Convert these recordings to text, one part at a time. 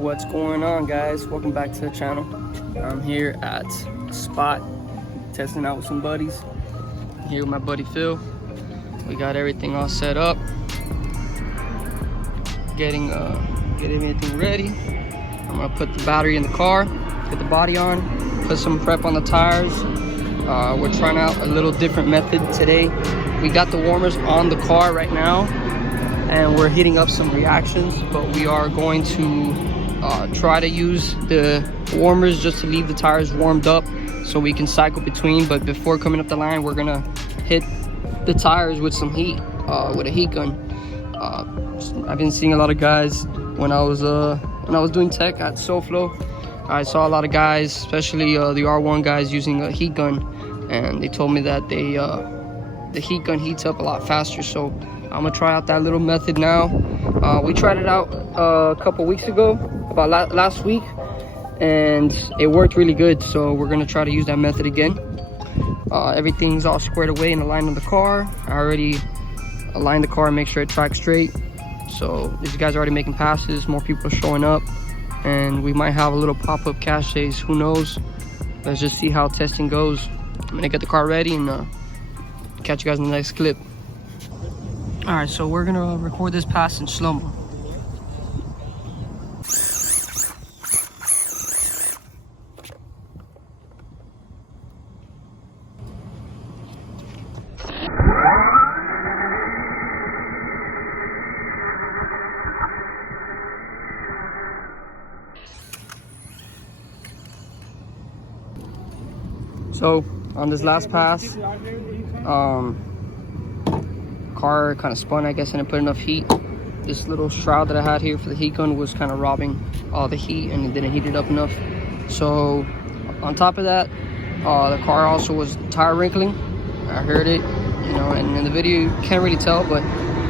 What's going on, guys? Welcome back to the channel. I'm here at a spot testing out with some buddies. I'm here with my buddy Phil. We got everything all set up, getting everything ready. I'm gonna put the battery in the car, put the body on, put some prep on the tires. We're trying out a little different method today. We got the warmers on the car right now and we're heating up some reactions, but we are going to try to use the warmers just to leave the tires warmed up so we can cycle between. But before coming up the line, we're gonna hit the tires with some heat, with a heat gun. I've been seeing a lot of guys when I was doing tech at SoFlo. I saw a lot of guys, especially the R1 guys, using a heat gun, and they told me that the heat gun heats up a lot faster. So I'm gonna try out that little method now. We tried it out a couple weeks ago, about last week, and it worked really good. So we're gonna try to use that method again. Everything's all squared away and aligned on the car. I already aligned the car and make sure it tracks straight. So these guys are already making passes, more people are showing up, and we might have a little pop-up cash days, who knows. Let's just see how testing goes. I'm gonna get the car ready and catch you guys in the next clip. All right, so we're gonna record this pass in slow-mo. So on this last pass, car kind of spun, I guess, and it put enough heat. This little shroud that I had here for the heat gun was kind of robbing all the heat, and it didn't heat it up enough. So on top of that, the car also was tire wrinkling. I heard it, you know, and in the video you can't really tell, but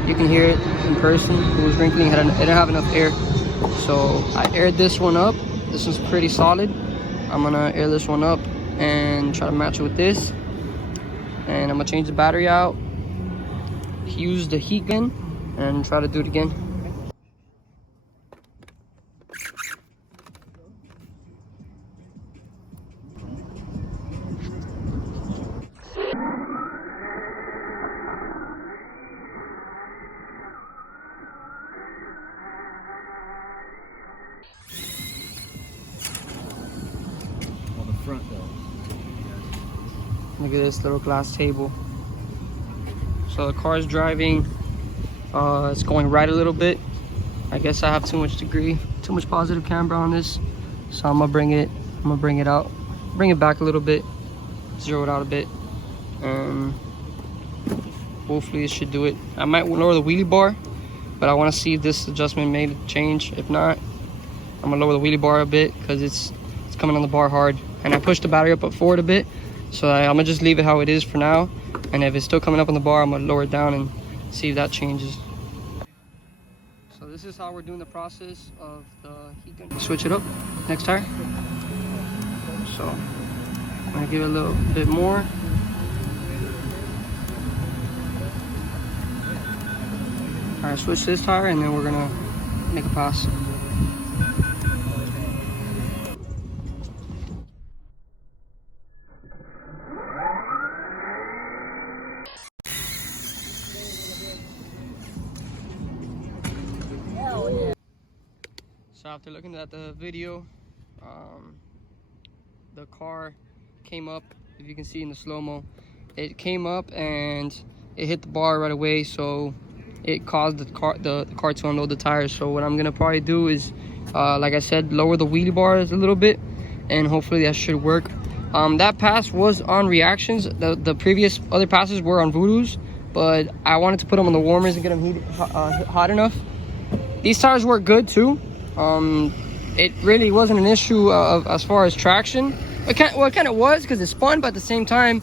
you can hear it in person. It was wrinkling, it didn't have enough air. So I aired this one up. This one's pretty solid. I'm gonna air this one up and try to match it with this, and I'm gonna change the battery out, use the heat gun, and try to do it again. On the front though. Look at this little glass table. So the car is driving, it's going right a little bit. I guess I have too much positive camber on this, so I'm gonna bring it out, bring it back a little bit, zero it out a bit, and hopefully this should do it. I might lower the wheelie bar, but I want to see if this adjustment made a change. If not, I'm gonna lower the wheelie bar a bit because it's coming on the bar hard, and I pushed the battery up forward a bit. So I'm gonna just leave it how it is for now, and if it's still coming up on the bar, I'm gonna lower it down and see if that changes. So this is how we're doing the process of the heat gun. Switch it up, next tire. So I'm gonna give it a little bit more. All right, switch this tire, and then we're gonna make a pass. So after looking at the video, the car came up. If you can see in the slow-mo, it came up and it hit the bar right away, so it caused the car to unload the tires. So what I'm gonna probably do is, like I said, lower the wheelie bars a little bit, and hopefully that should work. That pass was on reactions. The previous other passes were on voodoos, but I wanted to put them on the warmers and get them hot enough. These tires work good too. It really wasn't an issue as far as traction. It kind of was because it spun, but at the same time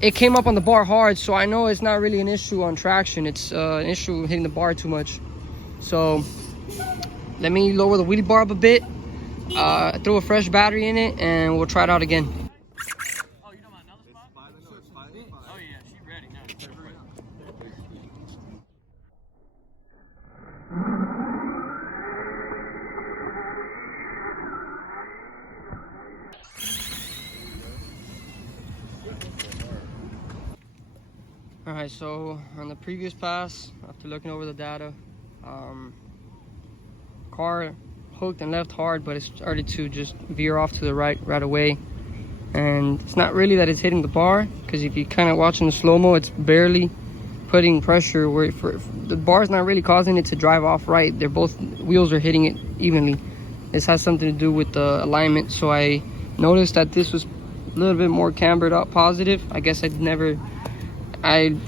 it came up on the bar hard, so I know it's not really an issue on traction. It's an issue hitting the bar too much. So let me lower the wheelie bar up a bit, throw a fresh battery in it, and we'll try it out again. Oh, you know my another spot? Oh yeah, she's ready now. Alright, so on the previous pass, after looking over the data, car hooked and left hard, but it started to just veer off to the right away. And it's not really that it's hitting the bar, because if you kind of watching the slow-mo, it's barely putting pressure where the bar's not really causing it to drive off right. They're both wheels are hitting it evenly. This has something to do with the alignment. So I noticed that this was a little bit more cambered up positive. I guess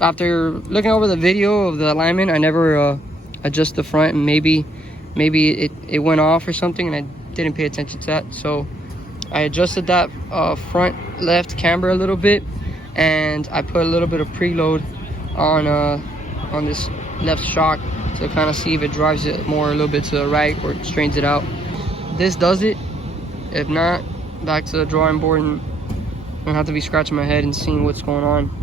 after looking over the video of the alignment, I never adjust the front, and maybe it went off or something, and I didn't pay attention to that. So I adjusted that front left camber a little bit, and I put a little bit of preload on this left shock to kind of see if it drives it more a little bit to the right or it strains it out. This does it. If not, back to the drawing board, and I'm gonna have to be scratching my head and seeing what's going on.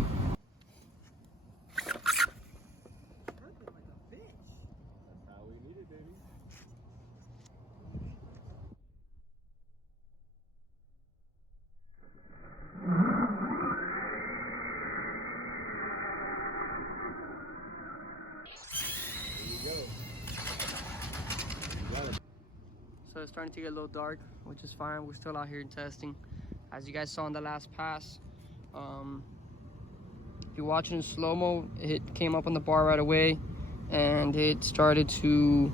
So it's starting to get a little dark, which is fine. We're still out here testing. As you guys saw in the last pass, if you're watching in slow-mo, it came up on the bar right away, and it started to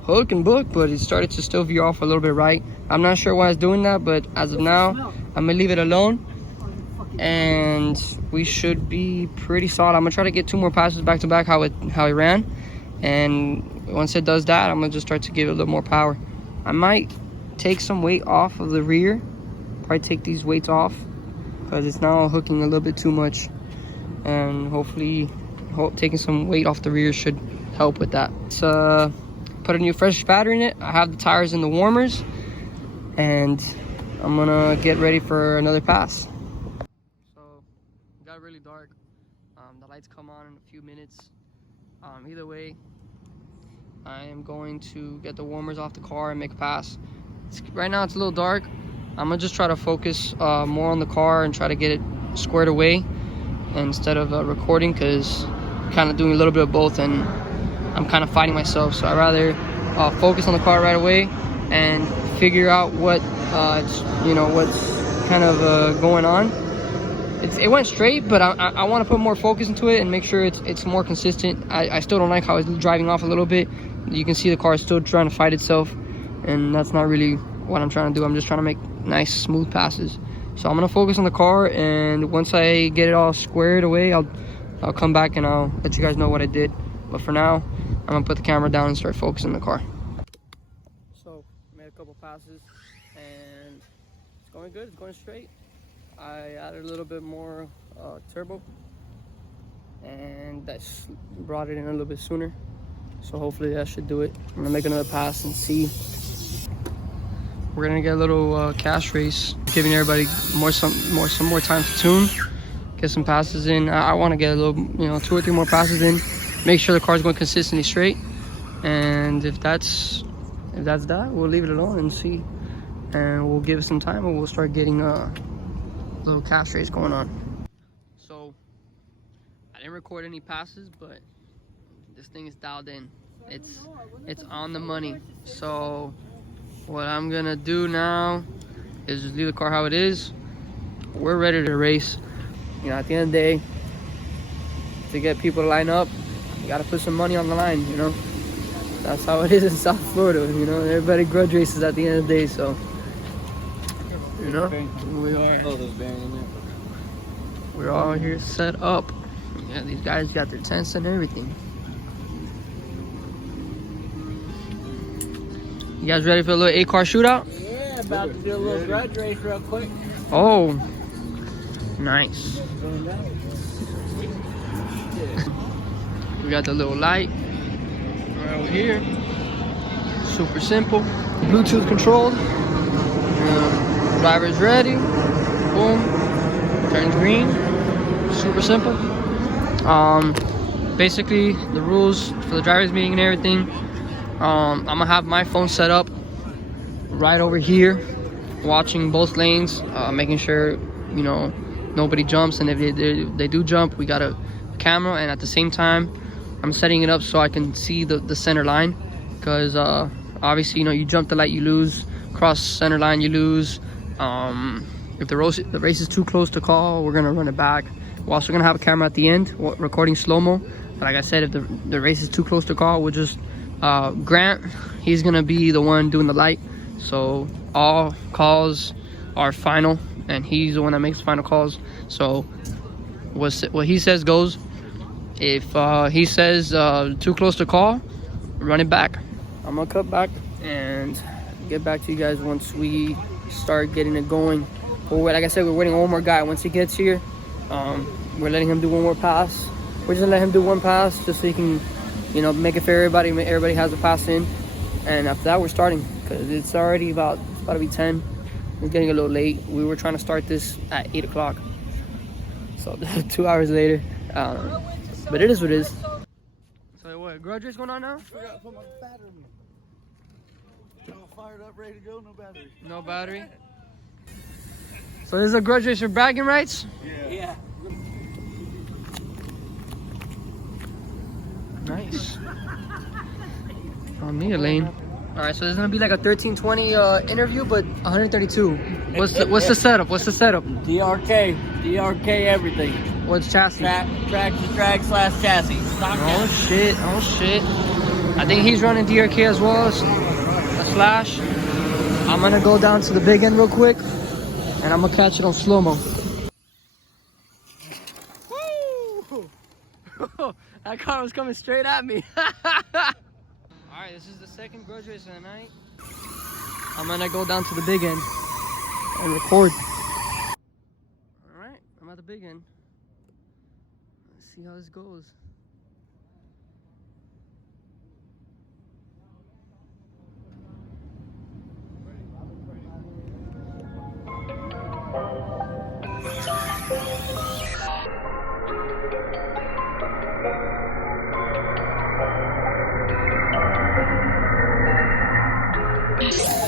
hook and book, but it started to still veer off a little bit right. I'm not sure why it's doing that, but as of now, I'm gonna leave it alone, and we should be pretty solid. I'm gonna try to get 2 more passes back to back how it ran, and once it does that, I'm gonna just start to give it a little more power. I might take some weight off of the rear, probably take these weights off, because it's now hooking a little bit too much, and hopefully taking some weight off the rear should help with that. So put a new fresh battery in it. I have the tires in the warmers, and I'm gonna get ready for another pass. So it got really dark. The lights come on in a few minutes. Either way, I am going to get the warmers off the car and make a pass. Right now it's a little dark. I'm gonna just try to focus more on the car and try to get it squared away instead of recording, because I'm kind of doing a little bit of both and I'm kind of fighting myself. So I'd rather focus on the car right away and figure out what's kind of going on. It went straight, but I want to put more focus into it and make sure it's more consistent. I still don't like how it's driving off a little bit. You can see the car is still trying to fight itself, and that's not really what I'm trying to do. I'm just trying to make nice, smooth passes. So I'm gonna focus on the car, and once I get it all squared away, I'll come back and I'll let you guys know what I did. But for now, I'm gonna put the camera down and start focusing on the car. So made a couple passes, and it's going good. It's going straight. I added a little bit more turbo, and that brought it in a little bit sooner. So hopefully that should do it. I'm gonna make another pass and see. We're gonna get a little cash race, giving everybody some more time to tune, get some passes in. I want to get a little, 2 or 3 more passes in, make sure the car's going consistently straight. And if that's that, we'll leave it alone and see, and we'll give it some time, and we'll start getting a little cash race going on. So I didn't record any passes, but this thing is dialed in. It's on the money. So what I'm gonna do now is just leave the car how it is. We're ready to race. At the end of the day, to get people to line up, you gotta put some money on the line. That's how it is in South Florida. Everybody grudge races at the end of the day. So we are. We're all here set up. Yeah, these guys got their tents and everything. You guys ready for a little 8-car shootout? Yeah, about to do a little grudge race real quick. Oh, nice. We got the little light right over here. Super simple. Bluetooth controlled. Driver's ready. Boom. Turns green. Super simple. Basically, the rules for the driver's meeting and everything. I'm gonna have my phone set up right over here, watching both lanes, making sure nobody jumps, and if they do jump, we gotta camera, and at the same time I'm setting it up so I can see the center line, because obviously, you know, you jump the light, you lose. Cross center line, you lose. If the race is too close to call, we're gonna run it back. We're also gonna have a camera at the end recording slow-mo. But like I said, if the race is too close to call, we'll just Grant, he's gonna be the one doing the light, so all calls are final and he's the one that makes final calls. So what he says goes. If he says too close to call, run it back. I'm gonna cut back and get back to you guys once we start getting it going. But like I said, we're waiting on one more guy. Once he gets here, we're letting him do one more pass. We're just gonna let him do one pass just so he can, you know, make it fair. Everybody has a pass in, and after that we're starting, because it's already about to be 10. It's getting a little late. We were trying to start this at 8 o'clock, so 2 hours later. But it is what it is. So what, grudge race going on now? I forgot to put my battery in. All fired up, ready to go, no battery. No battery. So this is a grudge race for bragging rights? Yeah. Nice. On me, Elaine. All right, so this is gonna be like a 1320 interview, but 132. What's the setup? What's the setup? DRK everything. What's chassis? Drag slash chassis. Stock Oh shit! Oh shit! I think he's running DRK as well as a slash. I'm gonna go down to the big end real quick, and I'm gonna catch it on slow-mo. Woo! That car was coming straight at me. Alright, this is the second grudge race of the night. I'm gonna go down to the big end and record. Alright, I'm at the big end. Let's see how this goes.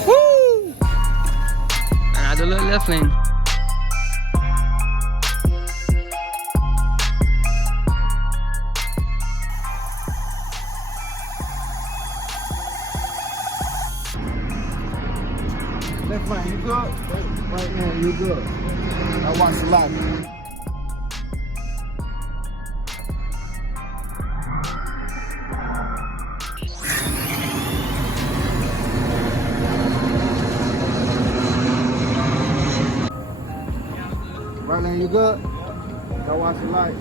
Woo! And I do a little left lane. Left lane, you good? Right hand, you good. I watch the light. Right lane, you good? I watch the light.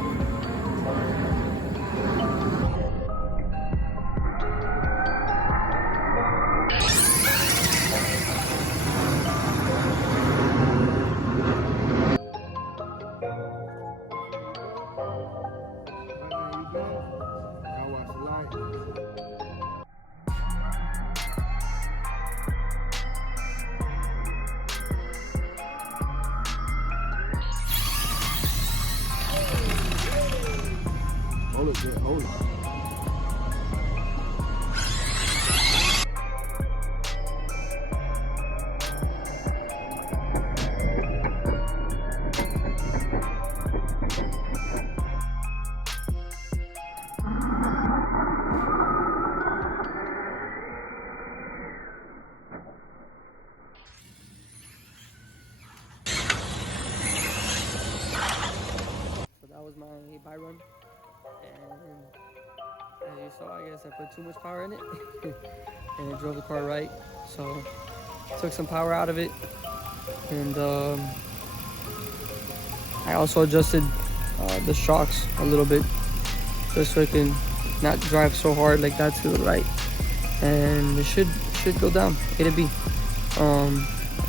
Hold it, good, hold it. So that was my buy run. And as you saw, I guess I put too much power in it and it drove the car right, so took some power out of it. And I also adjusted the shocks a little bit just so it can not drive so hard like that to the right, and it should go down. It'll be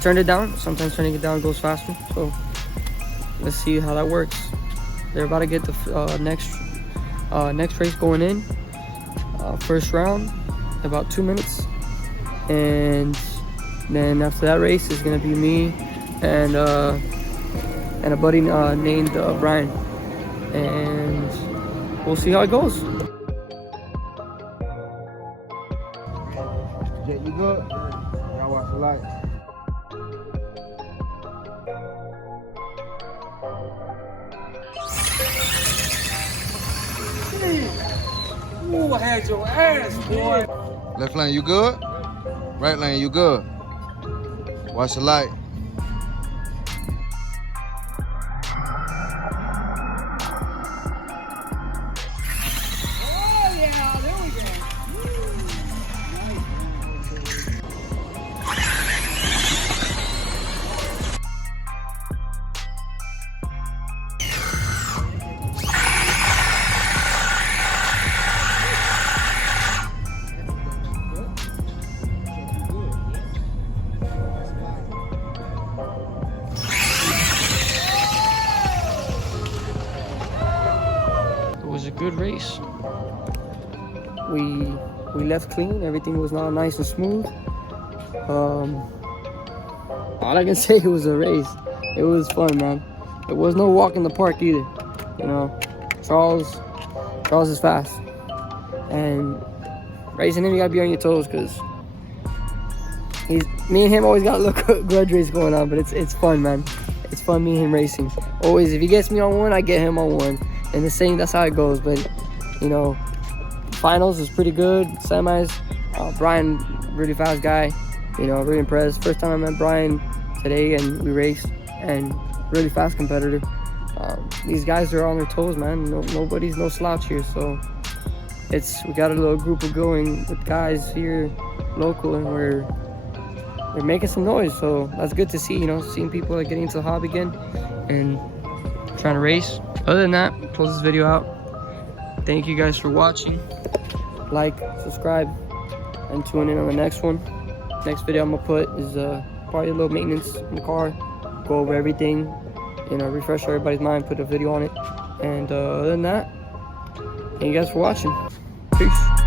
turned it down. Sometimes turning it down goes faster, so let's see how that works. They're about to get the next race going in. First round, about 2 minutes, and then after that race is gonna be me and a buddy named Brian, and we'll see how it goes. Jet, you good? I watch the light. Ooh, I had your ass, boy. Left lane, you good? Right lane, you good? Watch the light. Oh, yeah, there we go. It was a good race. We left clean. Everything was now nice and smooth. All I can say, it was a race. It was fun, man. It was no walk in the park either. You know, Charles is fast, and racing him, you gotta be on your toes, because me and him always got a little grudge race going on, but it's fun, man. It's fun, me and him racing. Always, if he gets me on one, I get him on one, and the same, that's how it goes. But you know, finals was pretty good. Semis, Brian, really fast guy. You know, really impressed. First time I met Brian today, and we raced, and really fast competitor. These guys are on their toes, man. Nobody's no slouch here, so we got a little group of going with guys here local, and we're making some noise, so that's good to see. You know, seeing people like getting into the hobby again and trying to race. Other than that, close this video out. Thank you guys for watching. Like, subscribe, and tune in on the next one. Next video I'm gonna put is probably a little maintenance in the car, go over everything, you know, refresh everybody's mind, put a video on it. And other than that, thank you guys for watching. Peace.